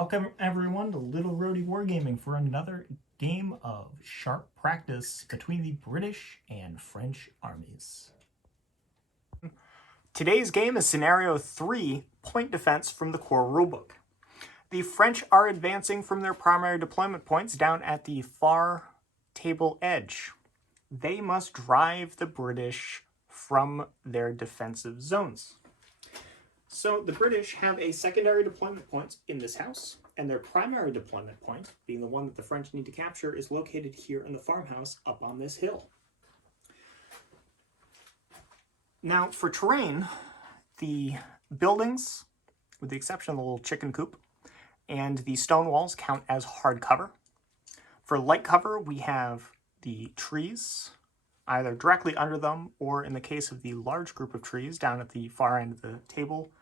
Welcome everyone to Little Roadie Wargaming for another game of sharp practice between the British and French armies. Today's game is Scenario 3, Point Defense from the core rulebook. The French are advancing from their primary deployment points down at the far table edge. They must drive the British from their defensive zones. So the British have a secondary deployment point in this house, and their primary deployment point, being the one that the French need to capture, is located here in the farmhouse up on this hill. Now, for terrain, the buildings, with the exception of the little chicken coop, and the stone walls count as hard cover. For light cover, we have the trees, either directly under them, or in the case of the large group of trees down at the far end of the table,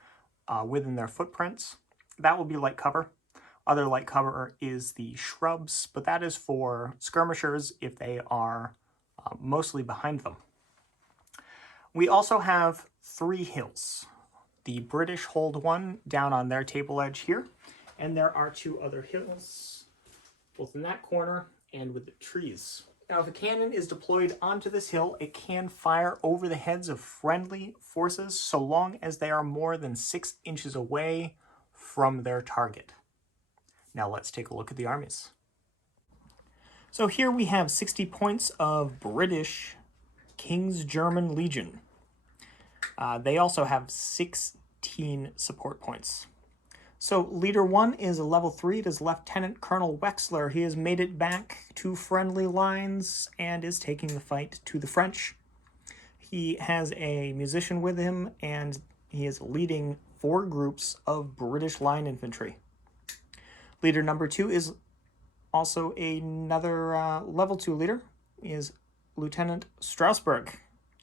within their footprints. That will be light cover. Other light cover is the shrubs, but that is for skirmishers if they are mostly behind them. We also have three hills. The British hold one down on their table edge here, and there are two other hills, both in that corner and with the trees. Now, if a cannon is deployed onto this hill, it can fire over the heads of friendly forces so long as they are more than 6 inches away from their target. Now let's take a look at the armies. So here we have 60 points of British King's German Legion. They also have 16 support points. So Leader 1 is a level 3. It is Lieutenant Colonel Wexler. He has made it back to friendly lines and is taking the fight to the French. He has a musician with him, and he is leading 4 groups of British line infantry. Leader number 2 is also another level 2 leader. He is Lieutenant Strasbourg.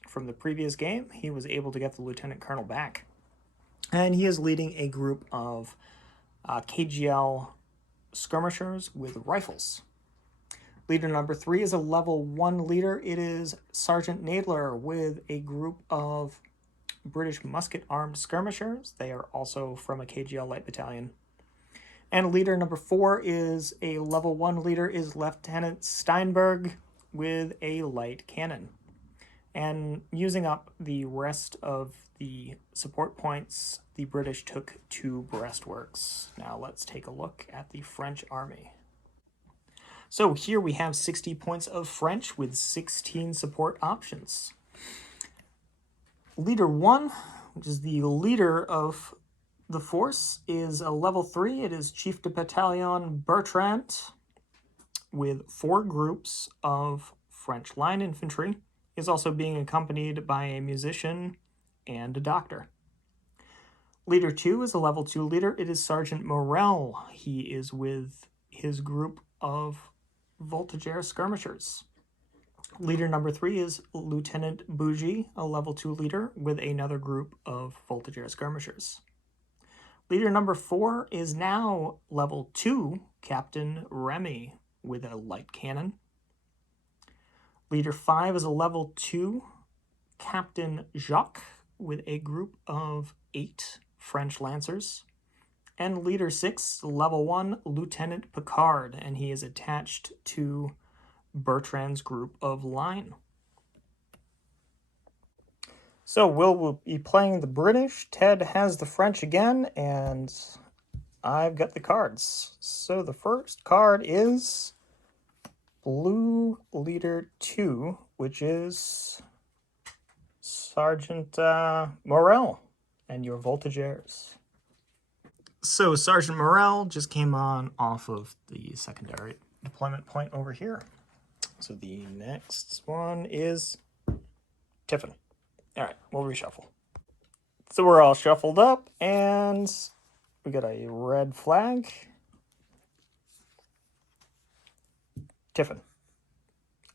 From the previous game, he was able to get the Lieutenant Colonel back. And he is leading a group of KGL skirmishers with rifles. Leader number 3 is a level 1 leader. It is Sergeant Nadler with a group of British musket-armed skirmishers. They are also from a KGL light battalion. And leader number 4 is a level 1 leader, is Lieutenant Steinberg with a light cannon. And using up the rest of the support points, the British took 2 breastworks. Now let's take a look at the French army. So here we have 60 points of French with 16 support options. Leader 1, which is the leader of the force, is a level 3. It is Chief de Battalion Bertrand with 4 groups of French line infantry. He is also being accompanied by a musician and a doctor. Leader 2 is a level 2 leader. It is Sergeant Morel. He is with his group of Voltigeur skirmishers. Leader number 3 is Lieutenant Bougie, a level 2 leader, with another group of Voltigeur skirmishers. Leader number 4 is now level 2, Captain Remy, with a light cannon. Leader 5 is a level 2, Captain Jacques, with a group of 8 French lancers. And leader 6, level 1, Lieutenant Picard, and he is attached to Bertrand's group of line. So we'll be playing the British. Ted has the French again, and I've got the cards. So the first card is Blue Leader 2, which is Sergeant Morel and your Voltigeurs. So Sergeant Morel just came on off of the secondary deployment point over here. So the next one is Tiffin. All right, we'll reshuffle. So we're all shuffled up, and we got a red flag. Tiffin.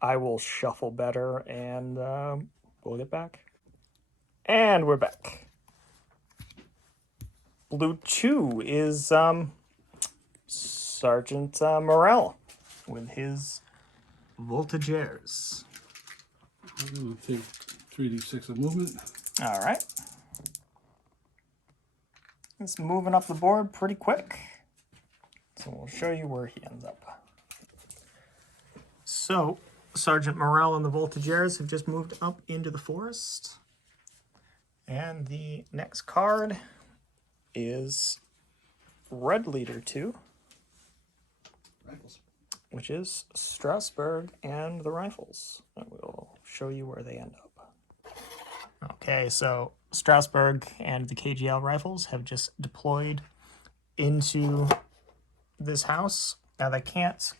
I will shuffle better, and we'll get back. And we're back. Blue 2 is Sergeant Morel with his Voltigeurs. We'll take 3d6 of movement. All right. It's moving up the board pretty quick. So we'll show you where he ends up. So Sergeant Morel and the Voltigeurs have just moved up into the forest. And the next card is Red Leader 2. Rifles. Which is Strasbourg and the Rifles. And we'll show you where they end up. Okay, so Strasbourg and the KGL Rifles have just deployed into this house. Now they can't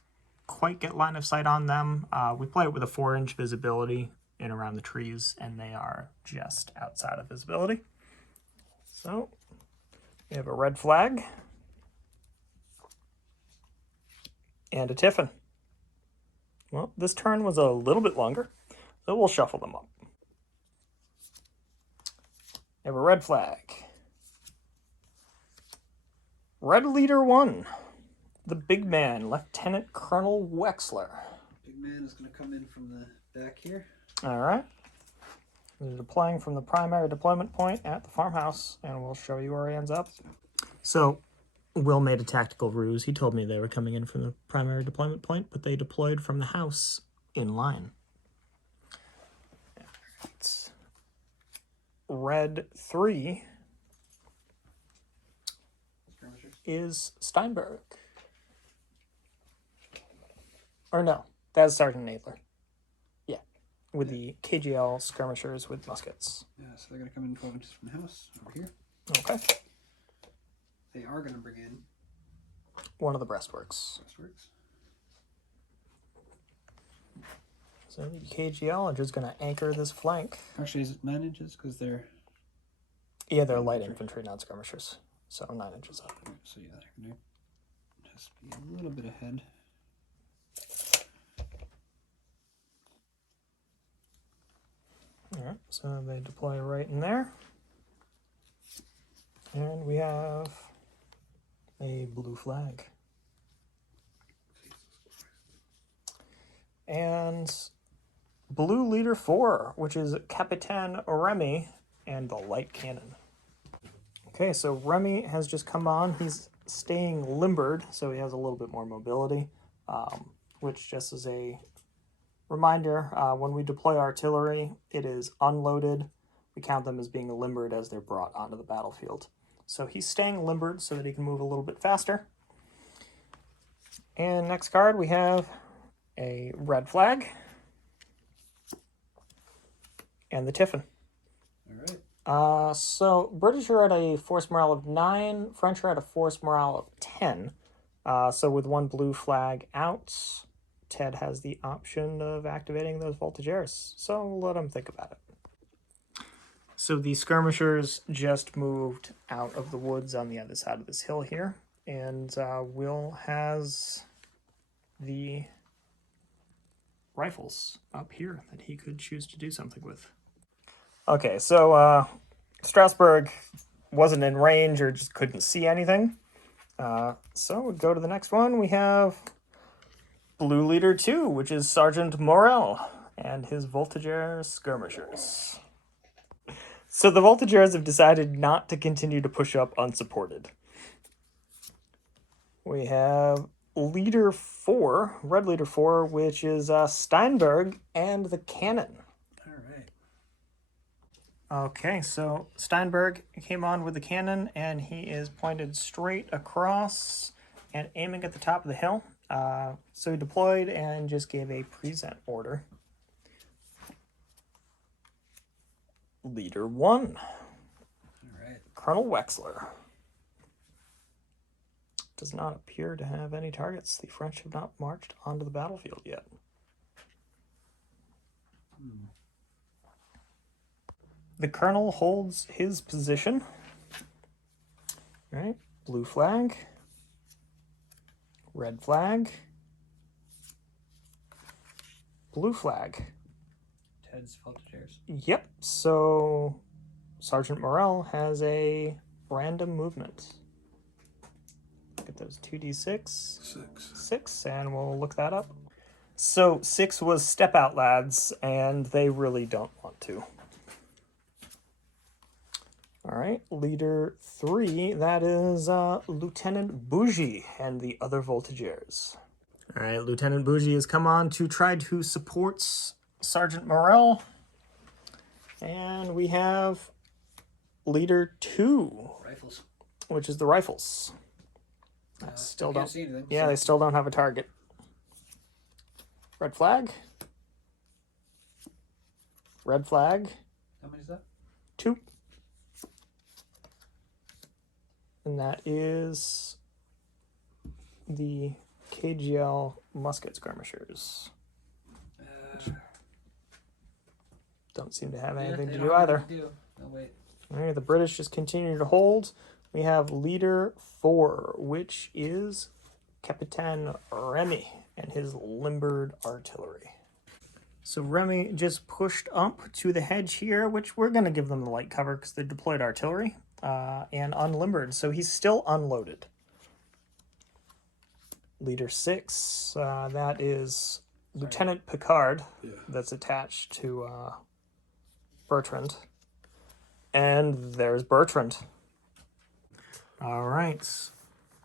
quite get line of sight on them. We play it with a 4-inch visibility in around the trees, and they are just outside of visibility. So we have a red flag and a tiffin. Well, this turn was a little bit longer, so we'll shuffle them up. We have a red flag. Red Leader 1, the big man, Lieutenant Colonel Wexler. Big man is going to come in from the back here. All right. They're deploying from the primary deployment point at the farmhouse, and we'll show you where he ends up. So Will made a tactical ruse. He told me they were coming in from the primary deployment point, but they deployed from the house in line. Right. Red 3 Skirmishers. is Steinberg. Or no, that's Sergeant Nadler. Yeah, with the KGL skirmishers with muskets. Yeah, so they're going to come in 12 inches from the house over here. Okay. They are going to bring in One of the breastworks. breastworks. So the KGL are just going to anchor this flank. Actually, is it 9 inches? Because they're... Yeah, they're light infantry, not skirmishers. So 9 inches up. So yeah, they're going to just be a little bit ahead. All right, so they deploy right in there. And we have a blue flag. And Blue Leader 4, which is Capitaine Remy and the light cannon. Okay, so Remy has just come on. He's staying limbered, so he has a little bit more mobility, which just as a reminder, when we deploy artillery, it is unloaded. We count them as being limbered as they're brought onto the battlefield. So he's staying limbered so that he can move a little bit faster. And next card, we have a red flag and the tiffin. All right. So British are at a force morale of 9, French are at a force morale of 10. So with one blue flag out, Ted has the option of activating those voltigeurs. So let him think about it. So the skirmishers just moved out of the woods on the other side of this hill here, and Will has the rifles up here that he could choose to do something with. Okay, so Strasbourg wasn't in range or just couldn't see anything. So we go to the next one. We have Blue Leader 2, which is Sergeant Morel and his Voltigeur skirmishers. So the Voltigeurs have decided not to continue to push up unsupported. We have Leader 4, Red Leader 4, which is Steinberg and the cannon. All right. Okay, so Steinberg came on with the cannon, and he is pointed straight across and aiming at the top of the hill. So he deployed and just gave a present order. Leader 1, All right. Colonel Wexler. Does not appear to have any targets. The French have not marched onto the battlefield yet. The colonel holds his position. All right, blue flag, red flag, blue flag. Ted's voltigeurs. Yep, so Sergeant Morel has a random movement. Get those 2d6. 6, and we'll look that up. So 6 was step out, lads, and they really don't want to. All right, leader 3, that is Lieutenant Bougie and the other Voltigeurs. All right, Lieutenant Bougie has come on to try to support Sergeant Morel. And we have leader 2, Rifles. which is the rifles. Still don't see anything. Yeah, so. They still don't have a target. Red flag. Red flag. How many is that? 2. And that is the KGL musket skirmishers. Don't seem to have anything to do either. No, wait. All right, the British just continue to hold. We have leader 4, which is Capitan Remy and his limbered artillery. So Remy just pushed up to the hedge here, which we're going to give them the light cover because they're deployed artillery and unlimbered. So he's still unloaded. Leader 6, that is Lieutenant Picard, that's attached to Bertrand. And there's Bertrand. All right.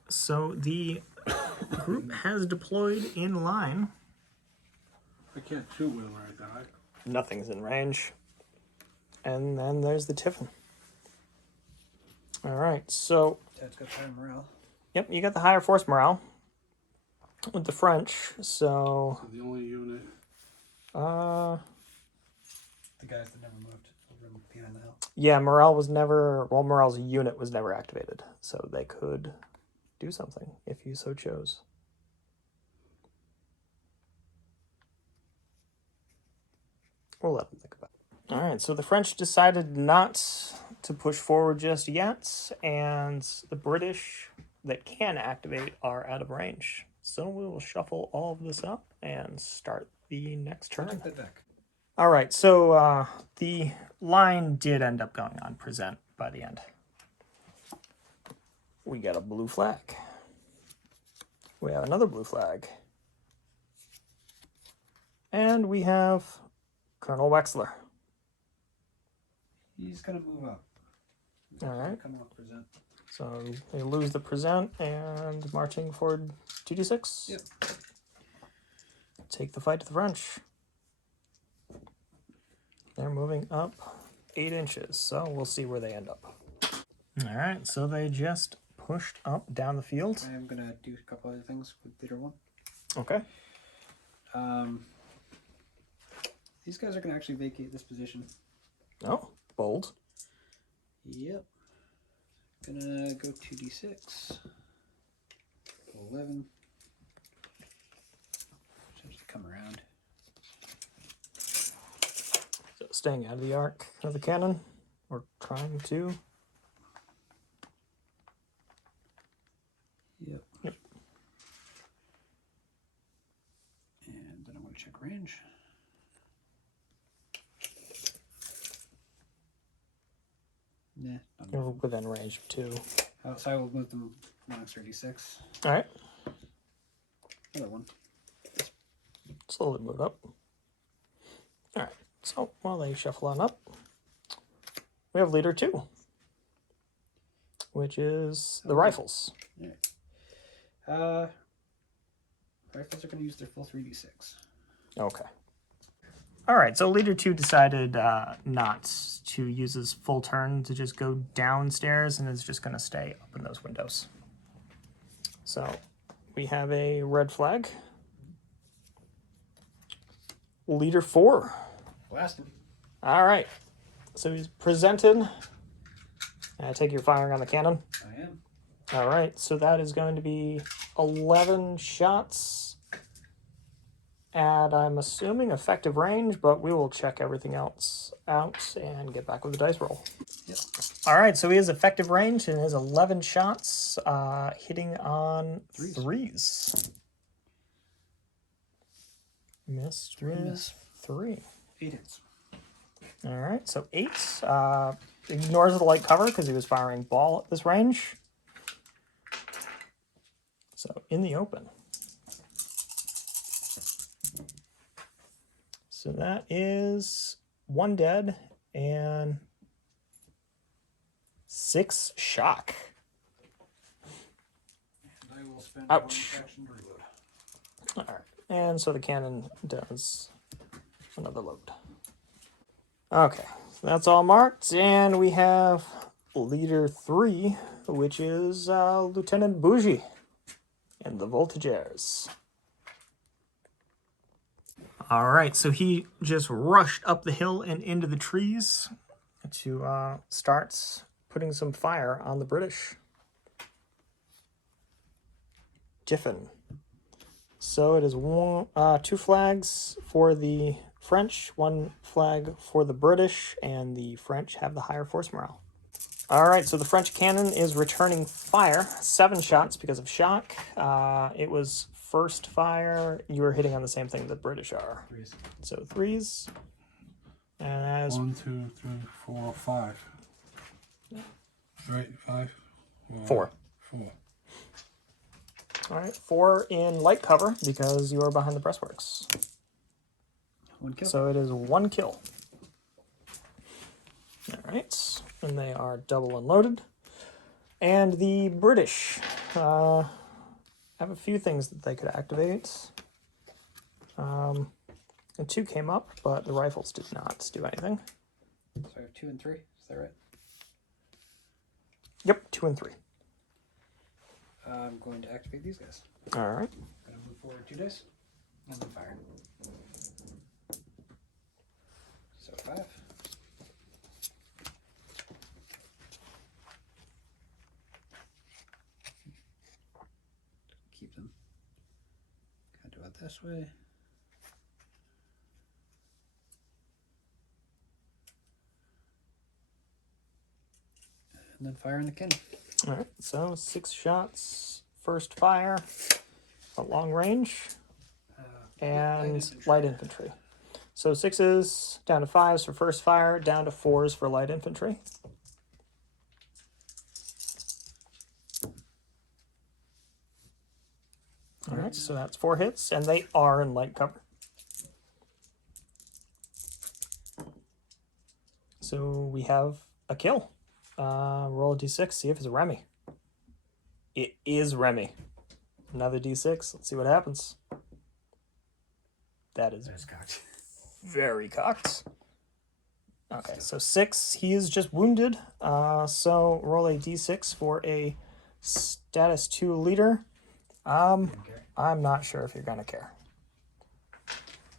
So the group has deployed in line. I can't shoot with him right now. Nothing's in range. And then there's the Tiffin. All right, so... Ted's got higher morale. Yep, you got the higher force morale with the French, so... The only unit... The guys that never moved over behind the hill. Yeah, morale was never... Well, morale's unit was never activated, so they could do something if you so chose. We'll let them think about it. All right, so the French decided not to push forward just yet, and the British that can activate are out of range. So we will shuffle all of this up and start the next turn. All right, so the line did end up going on present by the end. We got a blue flag. We have another blue flag. And we have Colonel Wexler. He's going to move up. All right. Come up, present. So they lose the present and marching forward 2d6. Yep. Take the fight to the French. They're moving up 8 inches, so we'll see where they end up. All right, so they just pushed up down the field. I am going to do a couple other things with leader 1. Okay. These guys are going to actually vacate this position. Oh, bold. Yep. Gonna go 2d6. 11. Just come around. So staying out of the arc of the cannon, or trying to. Yep. Yep. And then I'm going to check range. Nah, You're within range of 2. So I will move them 1x36. All right. Another one. Slowly move up. All right. So while they shuffle on up, we have leader 2, which is the rifles. All right. Rifles are going to use their full 3d6. Okay. All right, so leader 2 decided not to use his full turn to just go downstairs and is just going to stay up in those windows. So we have a red flag. Leader 4. Blast him. All right, so he's presented. I take you're firing on the cannon. I am. All right, so that is going to be 11 shots. And I'm assuming effective range, but we will check everything else out and get back with the dice roll. Yep. All right, so he has effective range and his 11 shots hitting on threes. Missed with 3. 8 hits. All right, so 8. Ignores the light cover because he was firing ball at this range. So in the open. So that is 1 dead and 6 shock. And I will spend Ouch. 1 action to reload. Alright, and so the cannon does another load. Okay, so that's all marked, and we have leader 3, which is Lieutenant Bougie and the Voltigeurs. Alright, so he just rushed up the hill and into the trees to start putting some fire on the British. Jiffin. So it is 2 flags for the French, 1 flag for the British, and the French have the higher force morale. Alright, so the French cannon is returning fire, 7 shots because of shock. It was first fire, you were hitting on the same thing the British are. 3s. So 3s. And as 1, 2, 3, 4, 5. Right, 5. 4. 4. Alright, 4 in light cover because you are behind the breastworks. 1 kill. So it is 1 kill. Alright, and they are double unloaded. And the British have a few things that they could activate. And 2 came up, but the rifles did not do anything. So I have 2 and 3. Is that right? Yep, 2 and 3. I'm going to activate these guys. Alright. I'm going to move forward 2 dice. And then fire. So 5. Keep them. Gotta do it this way. And then fire in the cannon. Alright, so 6 shots, first fire, at long range, and light infantry. So 6s down to 5s for first fire, down to 4s for light infantry. Alright, so that's 4 hits, and they are in light cover. So we have a kill. Roll a d6, see if it's a Remy. It is Remy. Another d6, let's see what happens. That is That's cocked. very cocked. Okay, so 6, he is just wounded. So roll a d6 for a status 2 leader. I'm not sure if you're gonna care.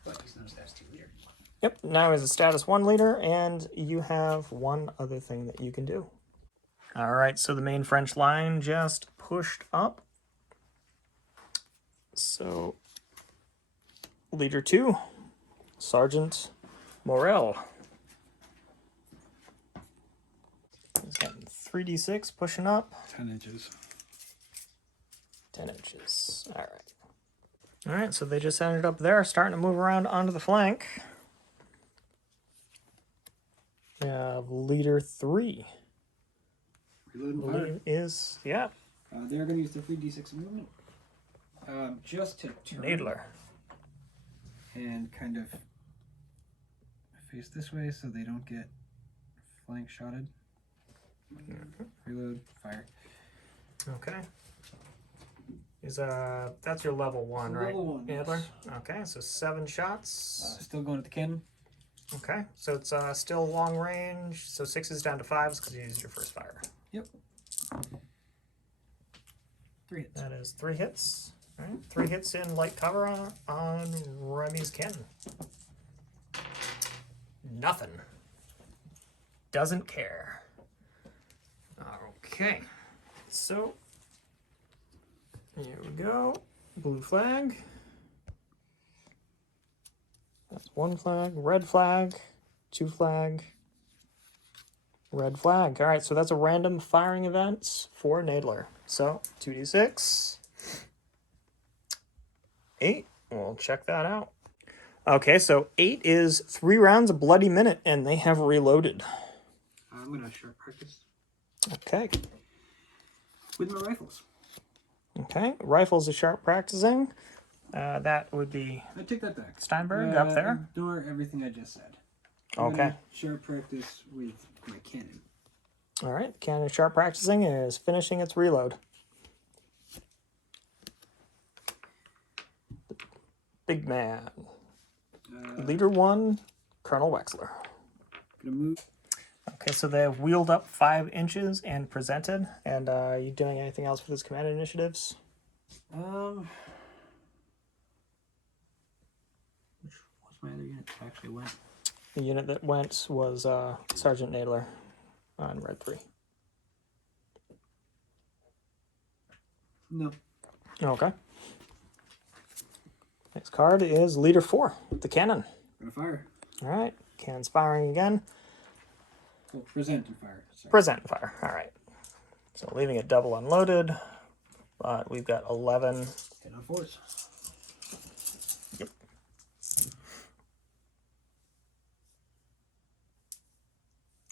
But he's not a status 2 leader. Yep, now he's a status 1 leader, and you have one other thing that you can do. Alright, so the main French line just pushed up. So, leader 2, Sergeant Morel. He's getting 3d6, pushing up. 10 inches. 10 inches. Alright. Alright, so they just ended up there, starting to move around onto the flank. We have leader 3. Reload and fire. Leader is, yeah, They're going to use the 3d6 of movement. Just to turn Nadler. and kind of face this way so they don't get flank shotted. Reload, fire. Okay. Is that's your level 1, right? Level 1, yes. Nadler? Okay, so 7 shots. Still going at the cannon. Okay, so it's still long range. So 6s down to 5s because you used your first fire. Yep. 3 hits. That is 3 hits. All right, 3 hits in light cover on Remy's cannon. Nothing. Doesn't care. Okay, so here we go. Blue flag. That's 1 flag. Red flag. 2 flag. Red flag. All right, so that's a random firing event for Nadler. So 2d6. 8. We'll check that out. Okay, so 8 is 3 rounds of Bloody Minute, and they have reloaded. I'm going to sharp practice Okay. with my rifles. Okay, rifles is sharp practicing. That would be I take that back. Steinberg up there. Ignore everything I just said. I'm Okay. gonna sharp practice with my cannon. All right, the cannon sharp practicing is finishing its reload. Big man. Leader 1, Colonel Wexler. Gonna move. Okay, so they have wheeled up 5 inches and presented. And are you doing anything else for this command initiatives? Which was my other unit that actually went? The unit that went was Sergeant Nadler on Red 3. No. Okay. Next card is Leader 4, the cannon. Gonna fire. All right, cannon's firing again. Oh, present and fire. Sorry. Present and fire. All right. So leaving it double unloaded, but we've got 11. 10 on 4s. Yep.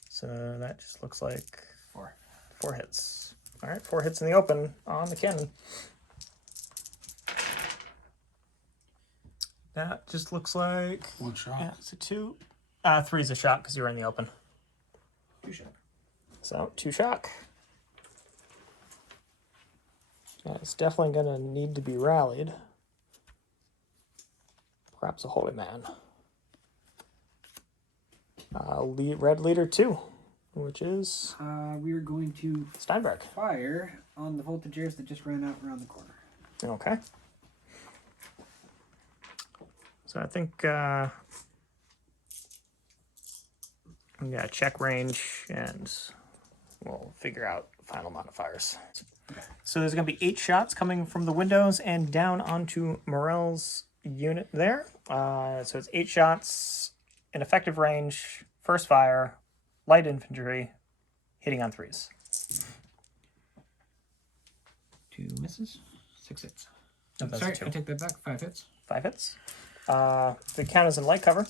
So that just looks like 4 hits. All right, 4 hits in the open on the cannon. That just looks like 1 shot. yeah, it's a 2. 3 is a shot because you're in the open. 2 shot. So 2 shock. It's definitely going to need to be rallied. Perhaps a holy man. Red leader 2, which is We are going to Steinberg. fire on the voltageers that just ran out around the corner. Okay. So I think we got check range and we'll figure out final modifiers. So there's going to be 8 shots coming from the windows and down onto Morel's unit there. So it's 8 shots in effective range, first fire, light infantry, hitting on 3s. 2 misses, 6 hits. Oh, that's Sorry, a 2. I take that back. 5 hits. 5 hits. The count is in light cover.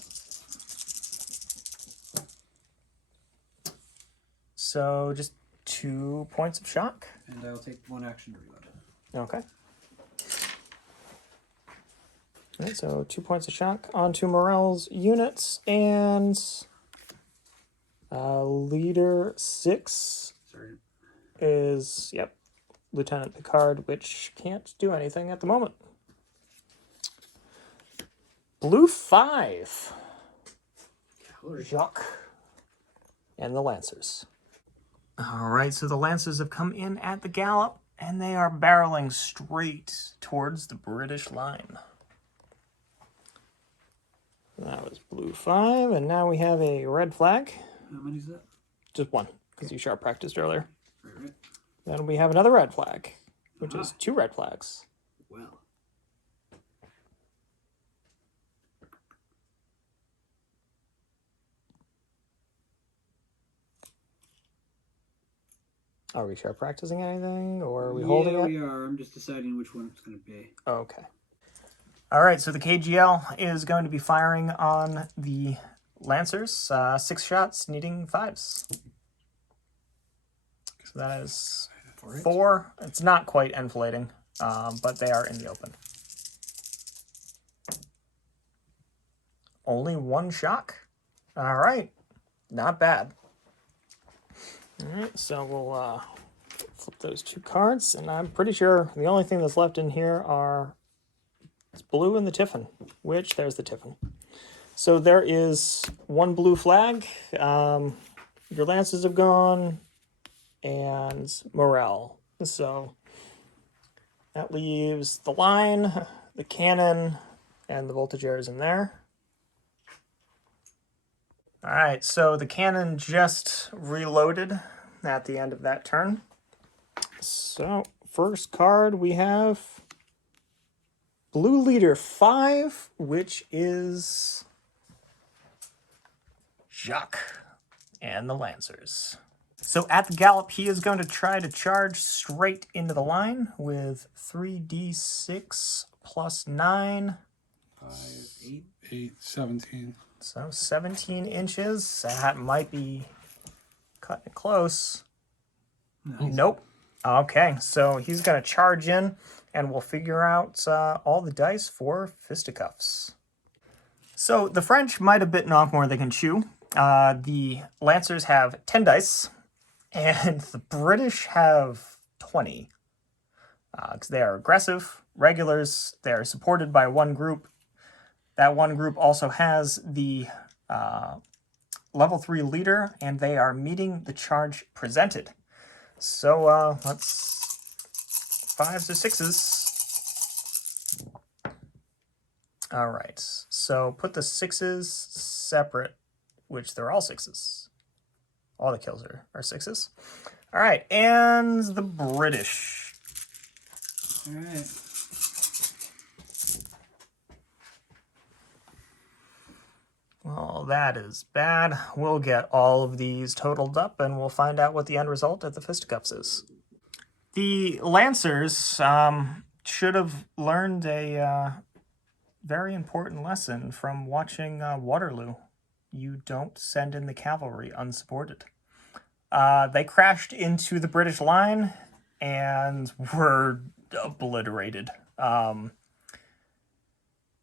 So just 2 points of shock. And I'll take 1 action to reload. Okay. All right, so 2 points of shock onto Morel's units, and leader 6 Sorry. is, yep, Lieutenant Picard, which can't do anything at the moment. Blue 5, Jacques, and the Lancers. All right, so the Lancers have come in at the gallop, and they are barreling straight towards the British line. That was blue 5, and now we have a red flag. How many is that? Just 1, because you sharp practiced earlier. Right. Then we have another red flag, which is 2 red flags. Well. Are we sharp practicing anything, or are we holding it? Yeah, we are. I'm just deciding which one it's going to be. Okay. All right, so the KGL is going to be firing on the Lancers. 6 shots, needing 5s. So that is 4. It's not quite enflating, but they are in the open. Only 1 shock. All right, not bad. All right, so we'll flip those 2 cards, and I'm pretty sure the only thing that's left in here are it's blue and the Tiffin, which there's the Tiffin. So there is 1 blue flag. Your Lances have gone, and Morale. So that leaves the line, the cannon, and the voltageers in there. All right, so the cannon just reloaded at the end of that turn. So first card we have blue leader 5, which is Jacques and the Lancers. So at the gallop, he is going to try to charge straight into the line with 3d6 plus 9. 5, 8. 8, 17. So 17 inches. That might be cutting it close. Nice. Nope. Okay, so he's going to charge in, and we'll figure out all the dice for fisticuffs. So the French might have bitten off more than they can chew. The Lancers have 10 dice, and the British have 20. Because they are aggressive, regulars, they are supported by one group. That one group also has the level 3 leader, and they are meeting the charge presented. So let's 5s or 6s. All right, so put the 6s separate, which they're all 6s. All the kills are 6s. All right, and the British. All right. Well, that is bad. We'll get all of these totaled up, and we'll find out what the end result at the fisticuffs is. The Lancers should have learned a very important lesson from watching Waterloo. You don't send in the cavalry unsupported. They crashed into the British line and were obliterated.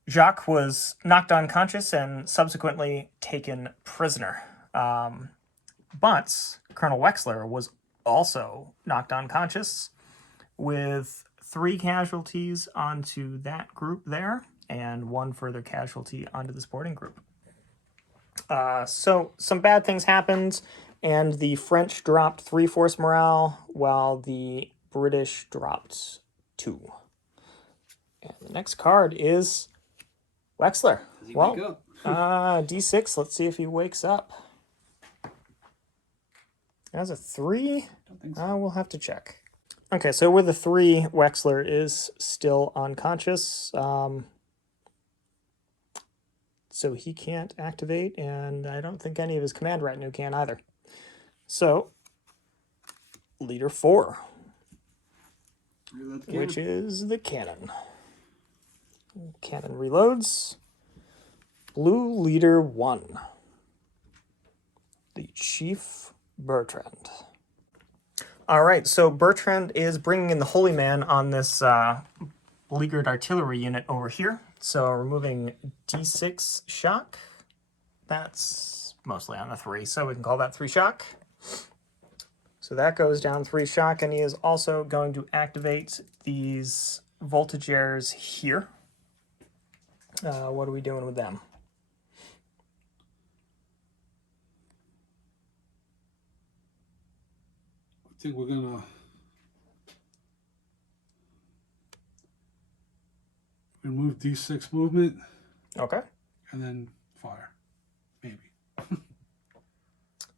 Jacques was knocked unconscious and subsequently taken prisoner. But Colonel Wexler was also knocked unconscious, with 3 casualties onto that group there and 1 further casualty onto the supporting group. So some bad things happened, and the French dropped 3 force morale while the British dropped 2. And the next card is Wexler. Does he Well, wake up? D6. Let's see if he wakes up. That's a 3. Don't think so. We'll have to check. Okay, so with a 3, Wexler is still unconscious. So he can't activate, and I don't think any of his command retinue can either. So, leader 4, which is the cannon. Cannon reloads. Blue leader 1, the Chief Bertrand. All right, so Bertrand is bringing in the Holy Man on this beleaguered artillery unit over here. So removing D6 shock. That's mostly on the 3, so we can call that 3 shock. So that goes down 3 shock, and he is also going to activate these voltageers here. What are we doing with them? I think we're gonna remove D6 movement Okay. and then fire, maybe.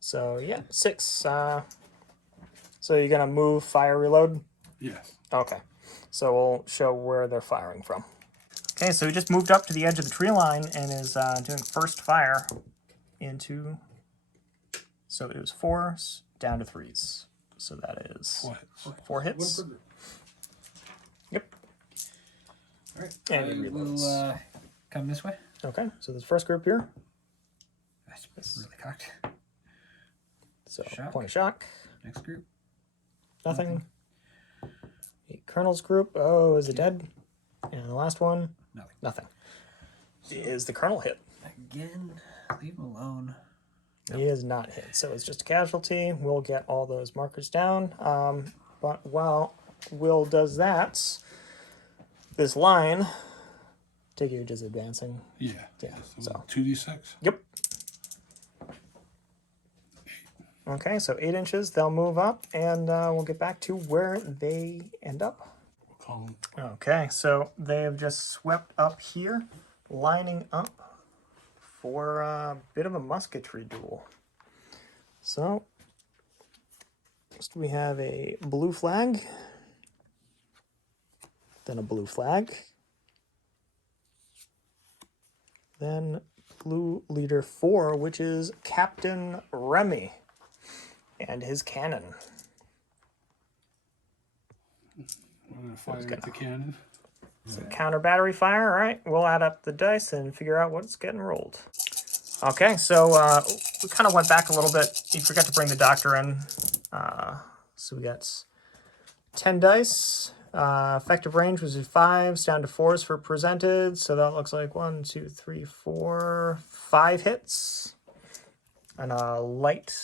So yeah, 6. So you're gonna move, fire, reload? Yes. Okay. So we'll show where they're firing from. Okay, so he just moved up to the edge of the tree line and is doing first fire into... So it was 4s down to 3s. So that is 4 hits. Yep. All right. And he I reloads. will come this way. Okay, so this first group here. That's really cocked. So Shock. point of shock. Next group. Nothing. The Colonel's group. Oh, is it dead? And the last one. Nothing. Nothing. Is the Colonel hit? Again, leave him alone. He is not hit, so it's just a casualty. We'll get all those markers down. But while Will does that, this line, take you just advancing. Yeah. Yeah, So so. 2D6. Yep. Okay, so 8 inches. They'll move up, and we'll get back to where they end up. We'll call them. Okay, so they have just swept up here, lining up for a bit of a musketry duel. So, first we have a blue flag, then a blue flag, then blue leader 4, which is Captain Remy and his cannon. We're going to fire at the cannon. So counter battery fire, all right. We'll add up the dice and figure out what's getting rolled. Okay, so we kind of went back a little bit. You forgot to bring the doctor in. So we got 10 dice. Effective range was 5s down to 4s for presented. So that looks like 1, 2, 3, 4, 5 hits. And a light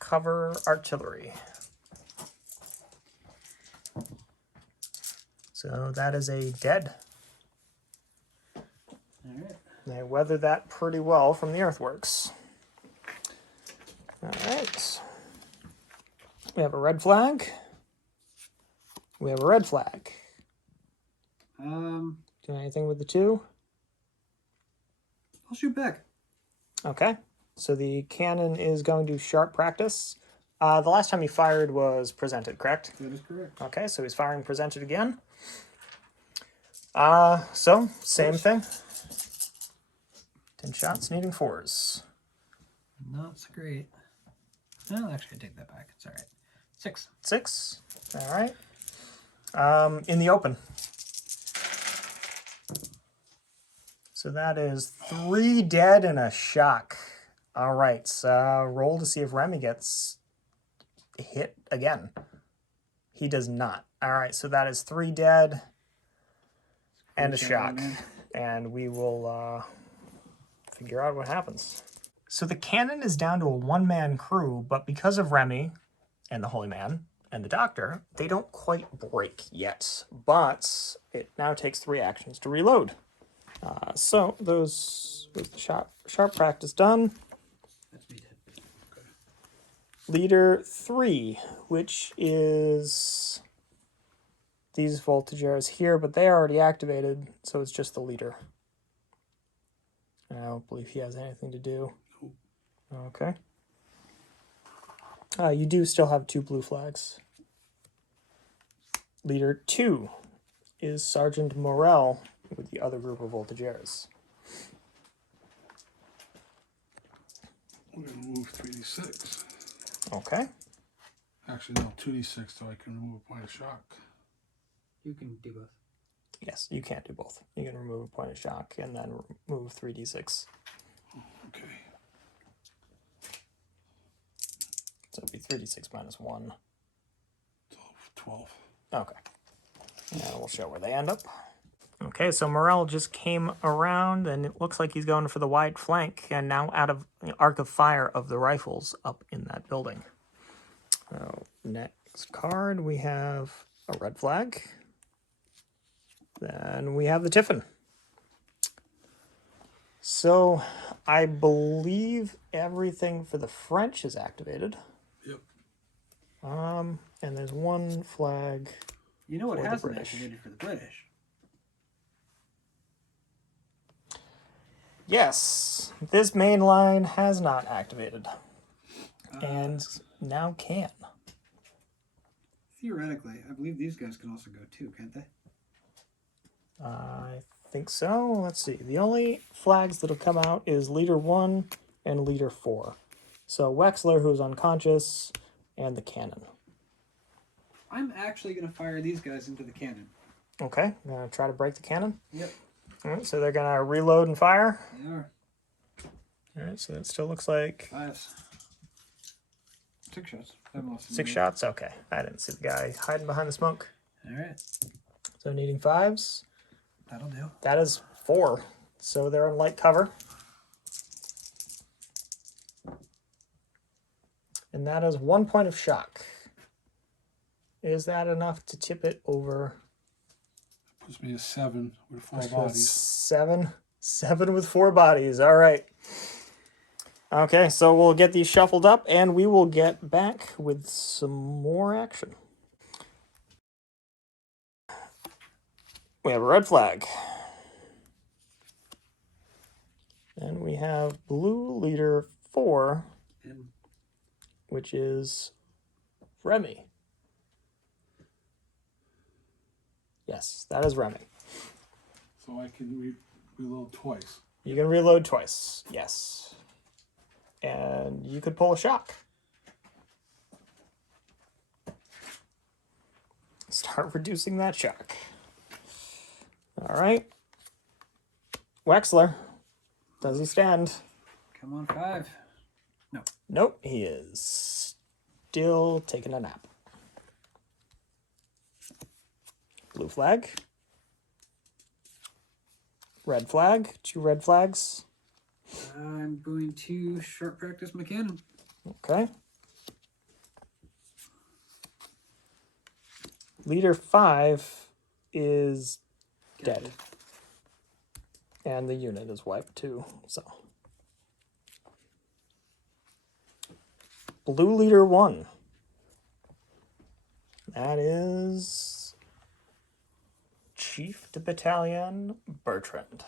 cover artillery. So that is a dead. All right. They weathered that pretty well from the earthworks. All right. We have a red flag. We have a red flag. Do anything with the 2? I'll shoot back. Okay. So the cannon is going to sharp practice. The last time he fired was presented, correct? That is correct. Okay, so he's firing presented again. So same thing. 10 shots, needing 4s. Not so great. No, actually, I take that back. It's all right. 6. 6. All right. In the open. So that is 3 dead and a shock. All right. So roll to see if Remy gets hit again. He does not. All right. So that is 3 dead and a shock. And we will figure out what happens. So the cannon is down to a 1-man crew, but because of Remy and the Holy Man and the Doctor, they don't quite break yet. But it now takes 3 actions to reload. So those with the sharp practice done. That's me dead. Leader 3, which is these voltigeurs here, but they are already activated, so it's just the leader. I don't believe he has anything to do. Okay. You do still have 2 blue flags. Leader 2 is Sergeant Morel with the other group of voltigeurs. We're going to remove 3d6. Okay. Actually, no, 2d6 so I can remove a point of shock. You can do both. Yes, you can't do both. You can remove a point of shock and then remove 3d6. Okay. So it'd be 3d6 minus 1. 12. Okay. And we'll show where they end up. Okay, so Morel just came around, and it looks like he's going for the wide flank, and now out of the arc of fire of the rifles up in that building. So next card, we have a red flag. Then we have the Tiffin. So I believe everything for the French is activated. Yep. And there's 1 flag. You know what For the hasn't British. activated for the British? Yes, this main line has not activated. And now can. Theoretically, I believe these guys can also go too, can't they? I think so. Let's see. The only flags that'll come out is Leader 1 and Leader 4. So Wexler, who's unconscious, and the cannon. I'm actually going to fire these guys into the cannon. Okay, I'm going to try to break the cannon. Yep. All right, so they're going to reload and fire. They are. All right, so that still looks like 5s. 6 shots. 6 shots. Okay, I didn't see the guy hiding behind the smoke. All right. So needing 5s. That'll do. That is 4. So they're in light cover. And that is 1 point of shock. Is that enough to tip it over? Puts me at 7 with 4 So bodies. 7 with 4 bodies. All right. Okay, so we'll get these shuffled up, and we will get back with some more action. We have a red flag. And we have blue leader 4, And which is Remy. Yes, that is Remy. So I can reload twice. You can reload twice, yes. And you could pull a shock. Start reducing that shock. All right. Wexler, does he stand? come on, 5. No. Nope, he is still taking a nap. Blue flag. Red flag. 2 red flags. I'm going to short practice my cannon. Okay. Leader 5 is dead. And the unit is wiped too, so. Blue Leader 1. That is Chief de Battalion Bertrand.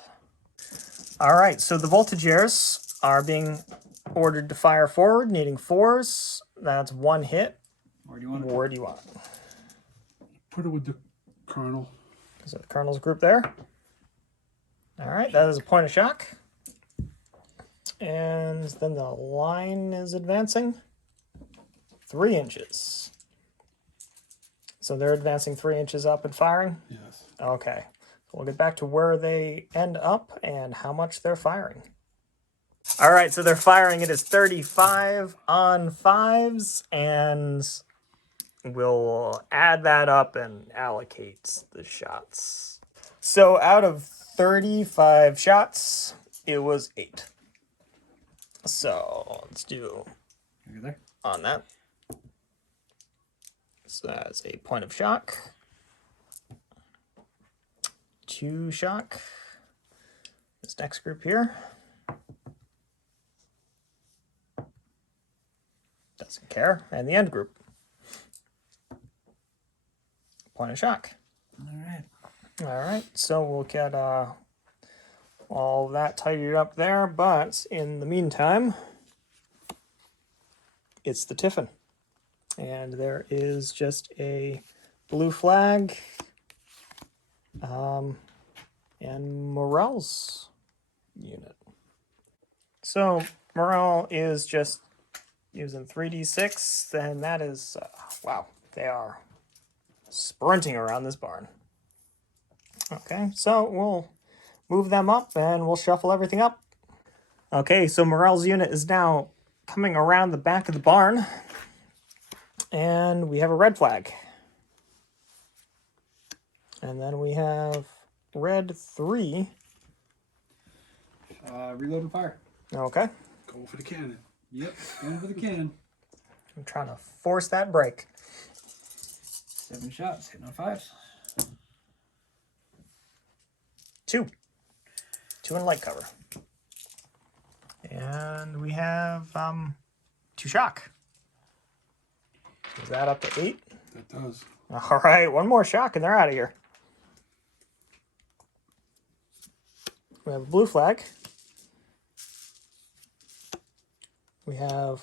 All right, so the Voltigeurs are being ordered to fire forward, needing 4s. That's 1 hit. Where do you want it? Where do you want it? Put it with the Colonel. Is it the Colonel's group there? All right, that is a point of shock. And then the line is advancing 3 inches. So they're advancing 3 inches up and firing? Yes. Okay. We'll get back to where they end up and how much they're firing. All right, so they're firing. It is 35 on 5s, and we'll add that up and allocate the shots. So out of 35 shots, it was 8. So let's do You're there. on that. So that's a point of shock. 2 shock. This next group here. Doesn't care. And the end group. Point of shock. All right. All right, so we'll get all that tidied up there, but in the meantime, it's the Tiffin. And there is just a blue flag and Morel's unit. So Morel is just using 3d6, and that is, wow, they are sprinting around this barn. Okay, so we'll move them up and we'll shuffle everything up. Okay, so Morel's unit is now coming around the back of the barn, and we have a red flag. And then we have red 3. Reload and fire. Okay, Go for the cannon. Yep, going for the cannon. I'm trying to force that break. 7 shots, hitting on 5s. 2. 2 in light cover. And we have 2 shock. Is that up to 8? That does. All right, 1 more shock and they're out of here. We have a blue flag. We have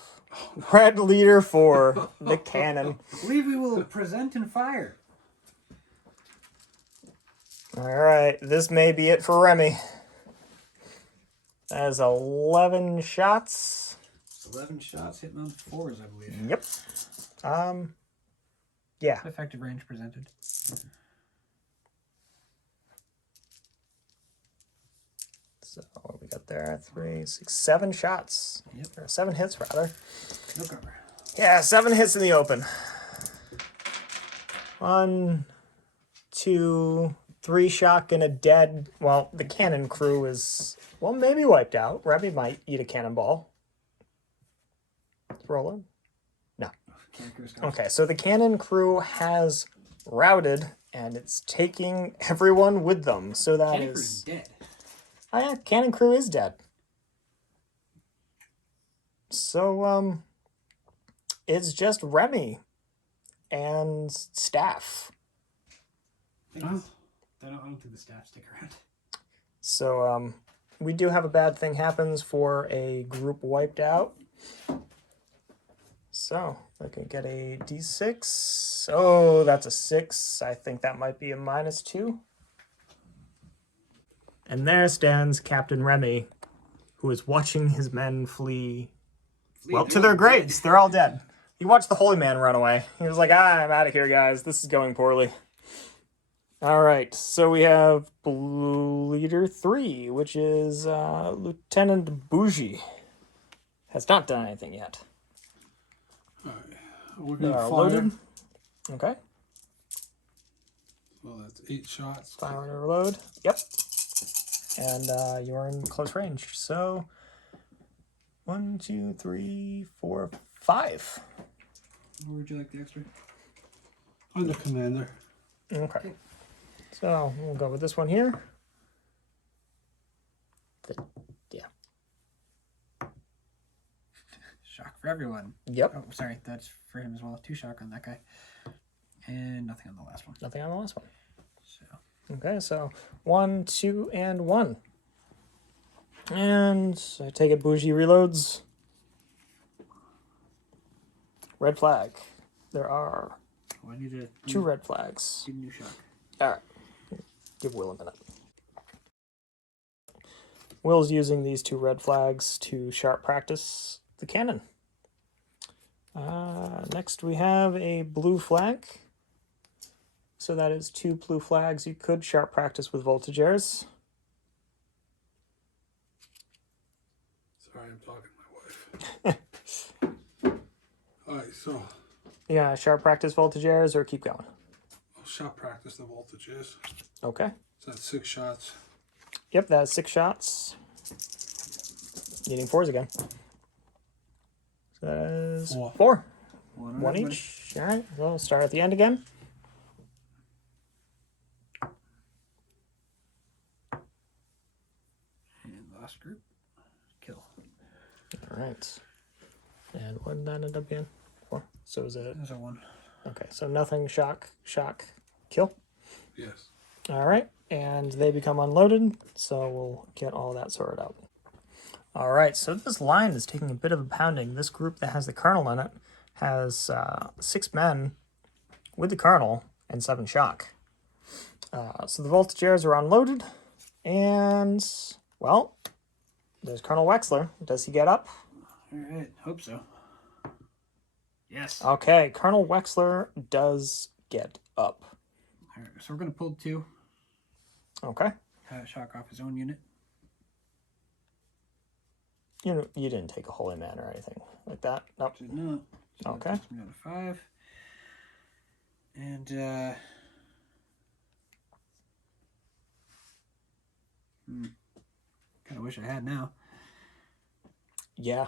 red leader for the cannon. I believe we will present and fire. All right, this may be it for Remy. That is 11 shots. 11 shots, hitting on 4s, I believe. Yep. Yeah. Effective range presented. So what we got there? 3, 6, 7 shots. Yep. Or 7 hits rather. No cover. Yeah, 7 hits in the open. 1, 2, 3 shock and a dead. Well, the cannon crew is, well, maybe wiped out. Remy might eat a cannonball. Let's roll in. No. Okay, so the cannon crew has routed, and it's taking everyone with them. So that Cannon is crew's dead. Oh yeah, cannon crew is dead. So it's just Remy and staff. I don't think the staff stick around. So we do have a bad thing happens for a group wiped out. So I can get a d6. Oh, that's a 6. I think that might be a -2. And there stands Captain Remy, who is watching his men flee, well, to their graves. They're all dead. He watched the holy man run away. He was like, I'm out of here, guys. This is going poorly. All right, so we have Blue Leader 3, which is Lieutenant Bougie. Has not done anything yet. All right. We're They going to are fire. loaded. Okay, Well, that's 8 shots. fire and reload. Yep. And you're in close range. So 1, 2, 3, 4, 5. Where would you like the extra? Under commander. Okay. So we'll go with this one here. Yeah. Shock for everyone. Yep. Oh, sorry, that's for him as well. 2 shock on that guy. And nothing on the last one. Nothing on the last one. So Okay, so 1, 2, and 1. And I take it Bougie reloads. Red flag. There are I need to 2 red flags. do new shock. Alright. Give Will a minute. Will's using these 2 red flags to sharp practice the cannon. Next we have a blue flag. So that is 2 blue flags you could sharp practice with voltigeurs. Sorry, I'm talking to my wife. Alright, so Yeah, sharp practice voltigeurs or keep going. I'll shot practice the voltages. Okay. So that's 6 shots. Yep, that's 6 shots. Needing 4s again. So that is 4. One on 1 everybody. each. Alright, so we'll start at the end again. And last group. Kill. Alright. And what did that end up being? 4. So is it... There's a 1. Okay, so nothing, shock, kill. Yes. Alright, and they become unloaded, so we'll get all that sorted out. Alright, so this line is taking a bit of a pounding. This group that has the colonel in it has 6 men with the colonel and 7 shock. So the voltigeurs are unloaded, and, well, there's Colonel Wexler. Does he get up? Alright, hope so. Yes. Okay, Colonel Wexler does get up. Alright, so we're going to pull 2. Okay. Shock off his own unit. You didn't take a holy man or anything like that? Nope. Did not. So Okay. that takes me down to 5. And, kind of wish I had now. Yeah.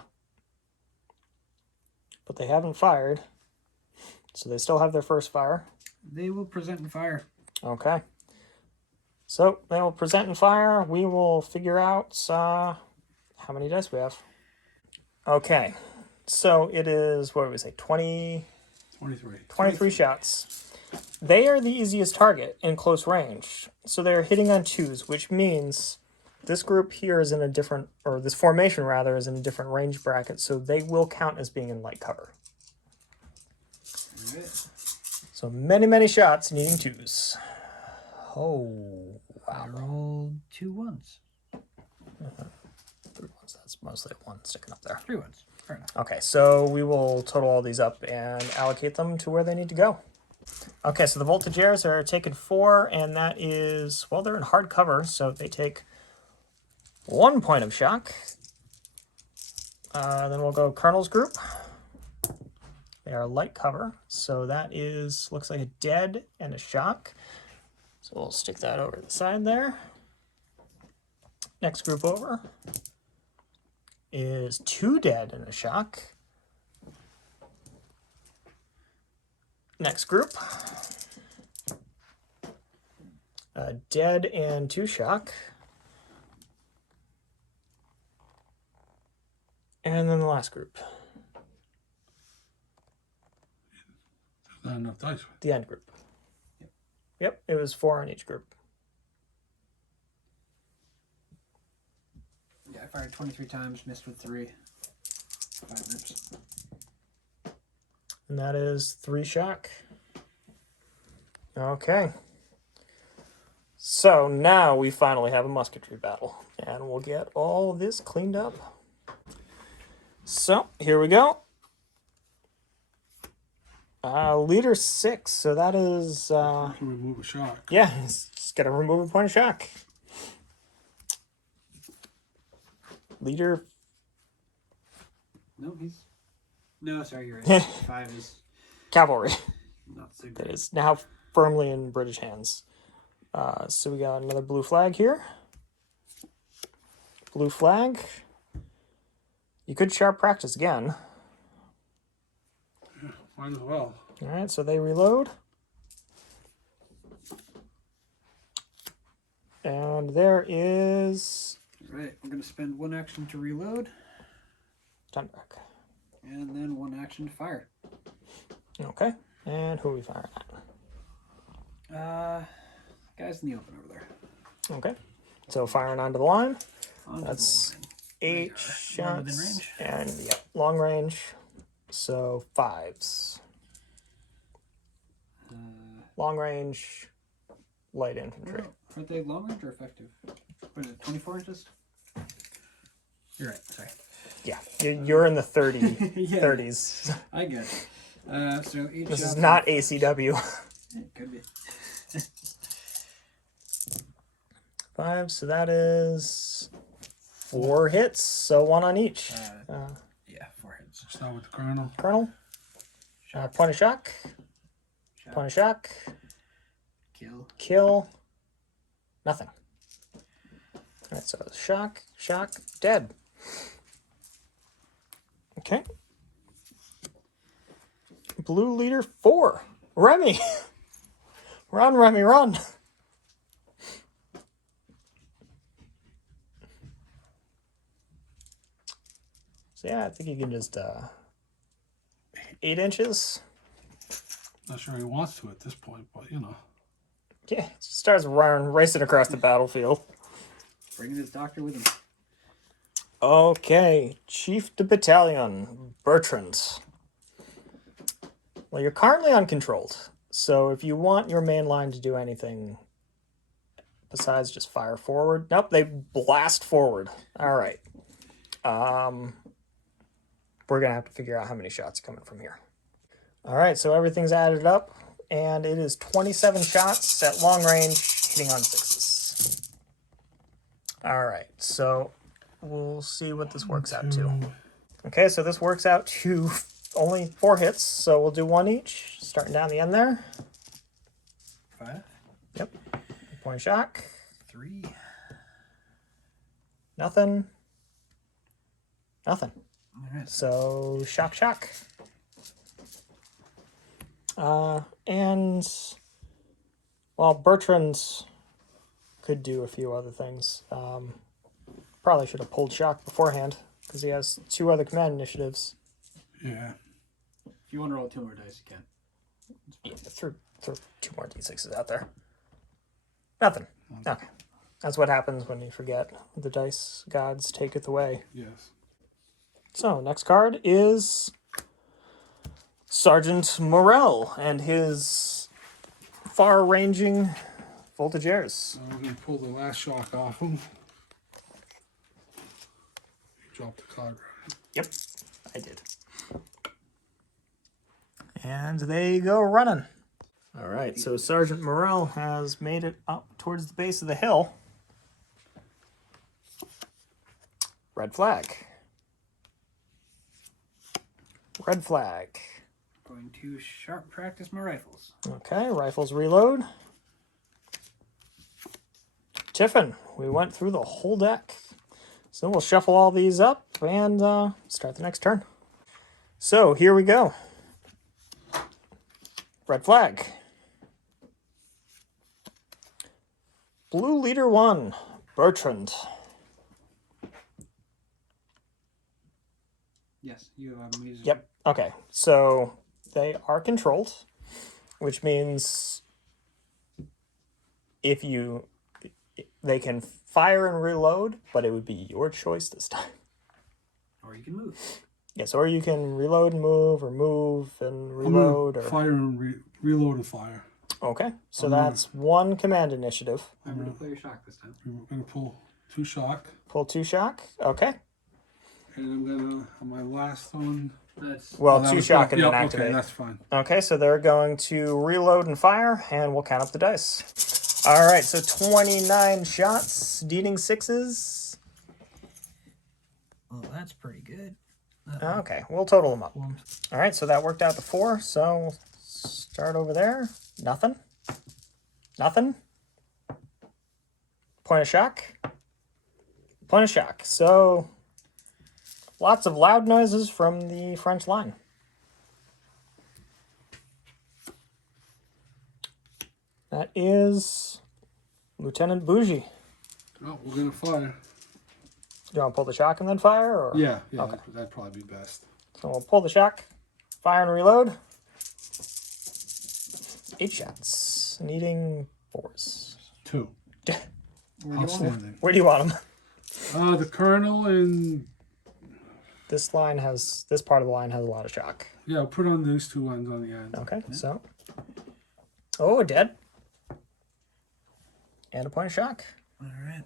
But they haven't fired. So they still have their first fire. They will present and fire. Okay. So they will present and fire. We will figure out how many dice we have. Okay. So it is, what did we say, 23 shots. They are the easiest target in close range. So they're hitting on 2s, which means this group here is in a different, or this formation rather, is in a different range bracket. So they will count as being in light cover. Alright. So many shots needing 2s. Oh, I wow. rolled 2 1s. 3 ones. That's mostly a 1 sticking up there. 3 1s. Fair enough. Okay, so we will total all these up and allocate them to where they need to go. Okay, so the voltigeurs are taking 4, and that is, well, they're in hard cover, so they take 1 point of shock. Then we'll go Colonel's group. They are light cover, so that is, looks like a dead and a shock. So we'll stick that over to the side there. Next group over is 2 dead and a shock. Next group, dead and 2 shock. And then the last group, Not enough dice. the end group. Yep, it was 4 on each group. Yeah, I fired 23 times, missed with 3. 5 groups. And that is 3 shock. Okay. So now we finally have a musketry battle. And we'll get all this cleaned up. So, here we go. Leader 6, so that is... Can remove a shock. yeah, just gotta remove a point of shock. Leader... No, he's... No, sorry, you're right. 5 is Cavalry. not so That good. is now firmly in British hands. So we got another blue flag here. Blue flag. You could sharp practice again. Might as well. All right, so they reload. And there is Right, we're gonna spend 1 action to reload, Done back. and then 1 action to fire. Okay. And who are we firing Guys in the open over there. at? Okay. So firing onto the line. Onto That's the line. 8 Long within shots. range. And yep, long range. So 5s. Long range, light infantry. Well, are they long range or effective? What is it, 24 inches? You're right, sorry. Yeah, you're in the 30, Yeah. 30s. I get it. So each This is shot- not ACW. It could be. 5, so that is 4 hits, so 1 on each. Yeah, 4 hits. Start with the colonel. Colonel, point of shock, Shot, point of shock, kill. kill, nothing. Alright, so shock, shock, dead. Okay. Blue leader 4, Remy. Run, Remy, run. So yeah, I think you can just 8 inches. Not sure he wants to at this point, but you know. Yeah, starts running, racing across the battlefield. Bringing his doctor with him. Okay, Chief de Battalion, Bertrand. Well, you're currently uncontrolled, so if you want your main line to do anything besides just fire forward, nope, they blast forward. All right. We're gonna have to figure out how many shots are coming from here. All right, so everything's added up, and it is 27 shots at long range, hitting on 6s. All right, so we'll see what this works out to. Okay, so this works out to only 4 hits, so we'll do 1 each, starting down the end there. 5, Yep. Point of shock. 3. Nothing. Nothing. Alright. So shock, shock. And well, Bertrand could do a few other things. Probably should have pulled shock beforehand because he has 2 other command initiatives. Yeah. If you want to roll 2 more dice, you can. Yeah, throw 2 more d6s out there. Nothing. Okay. That's what happens when you forget. The dice gods taketh away. Yes. So, next card is Sergeant Morel and his far-ranging voltigeurs. So we're going to pull the last shock off him. Drop the card. Yep, I did. And they go running. All right, so Sergeant Morel has made it up towards the base of the hill. Red flag. Red flag. Going to sharp practice my rifles. Okay, rifles reload. Tiffin, we went through the whole deck. So we'll shuffle all these up and start the next turn. So here we go. Red flag. Blue leader 1, Bertrand. Yes, you have music. Yep. Okay. So they are controlled, which means they can fire and reload, but it would be your choice this time. Or you can move. Yes, or you can reload and move and I'm gonna reload. Or fire and reload and fire. okay, so that's 1 command initiative. I'm going to play your shock this time. We're going to pull 2 shock. Pull 2 shock. Okay. And I'm going to, on my last one... That's Well, that 2 was- shock and yeah, then activate. Okay, that's fine. Okay, so they're going to reload and fire, and we'll count up the dice. All right, so 29 shots, dealing 6s. well, that's pretty good. Okay, we'll total them up. Well, All right, so that worked out to 4, so we'll start over there. Nothing. Nothing. Point of shock. Point of shock. So, lots of loud noises from the French line. That is Lieutenant Bougie. Oh, we're gonna fire. Do you want to pull the shock and then fire? Or? Yeah, Okay. that'd probably be best. So we'll pull the shock, fire and reload. 8 shots, needing 4s. 2. Outstanding. Where do you want them? The colonel and This part of the line has a lot of shock. yeah, I'll put on these 2 ones on the end. Okay, so. Oh, dead. And a point of shock. All right.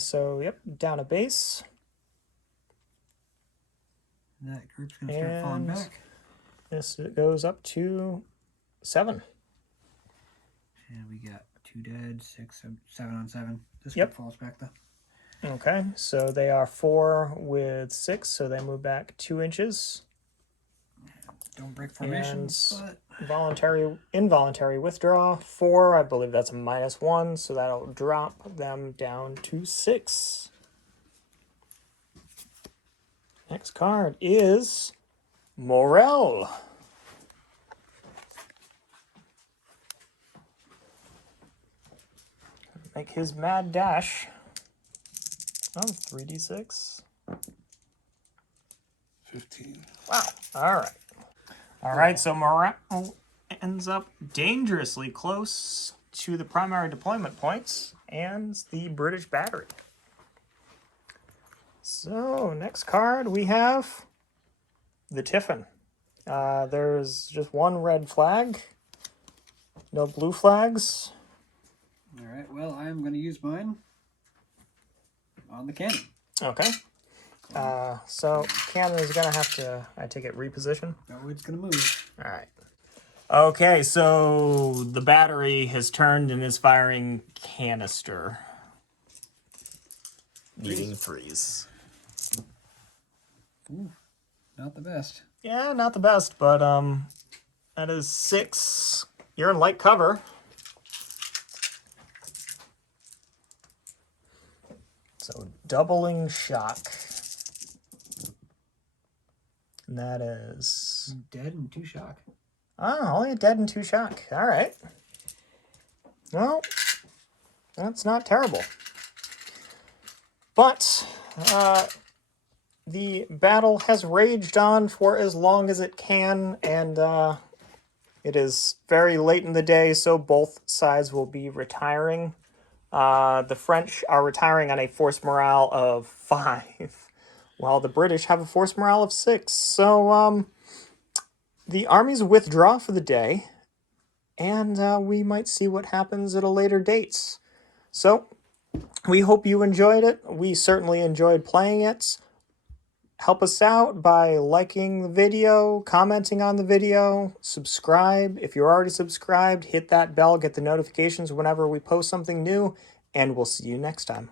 So, yep, down a base. And that group's gonna start falling And- back. This goes up to 7. And we got 2 dead, 6, 7 on 7. This Yep. group falls back though. Okay, so they are 4 with 6, so they move back 2 inches. Don't break formations, but Involuntary withdraw 4. I believe that's a -1, so that'll drop them down to 6. Next card is Morel. Make his mad dash. Oh, 3d6. 15. Wow. All right. All right, so Morel ends up dangerously close to the primary deployment points and the British battery. So, next card we have the Tiffin. There's just 1 red flag, no blue flags. all right. Well, I'm gonna use mine on the cannon. Okay. So cannon is gonna have to, I take it, reposition. Oh, it's gonna move. All right. Okay, so the battery has turned and is firing canister. Needing 3s. Not the best. Yeah, not the best, but that is 6. You're in light cover. So doubling shock. And that is Dead and 2 shock. only a dead and 2 shock. All right. Well, that's not terrible. But the battle has raged on for as long as it can, and it is very late in the day, so both sides will be retiring. The French are retiring on a force morale of 5, while the British have a force morale of 6. So the armies withdraw for the day, and we might see what happens at a later date. So we hope you enjoyed it. We certainly enjoyed playing it. Help us out by liking the video, commenting on the video, subscribe. If you're already subscribed, hit that bell, get the notifications whenever we post something new, and we'll see you next time.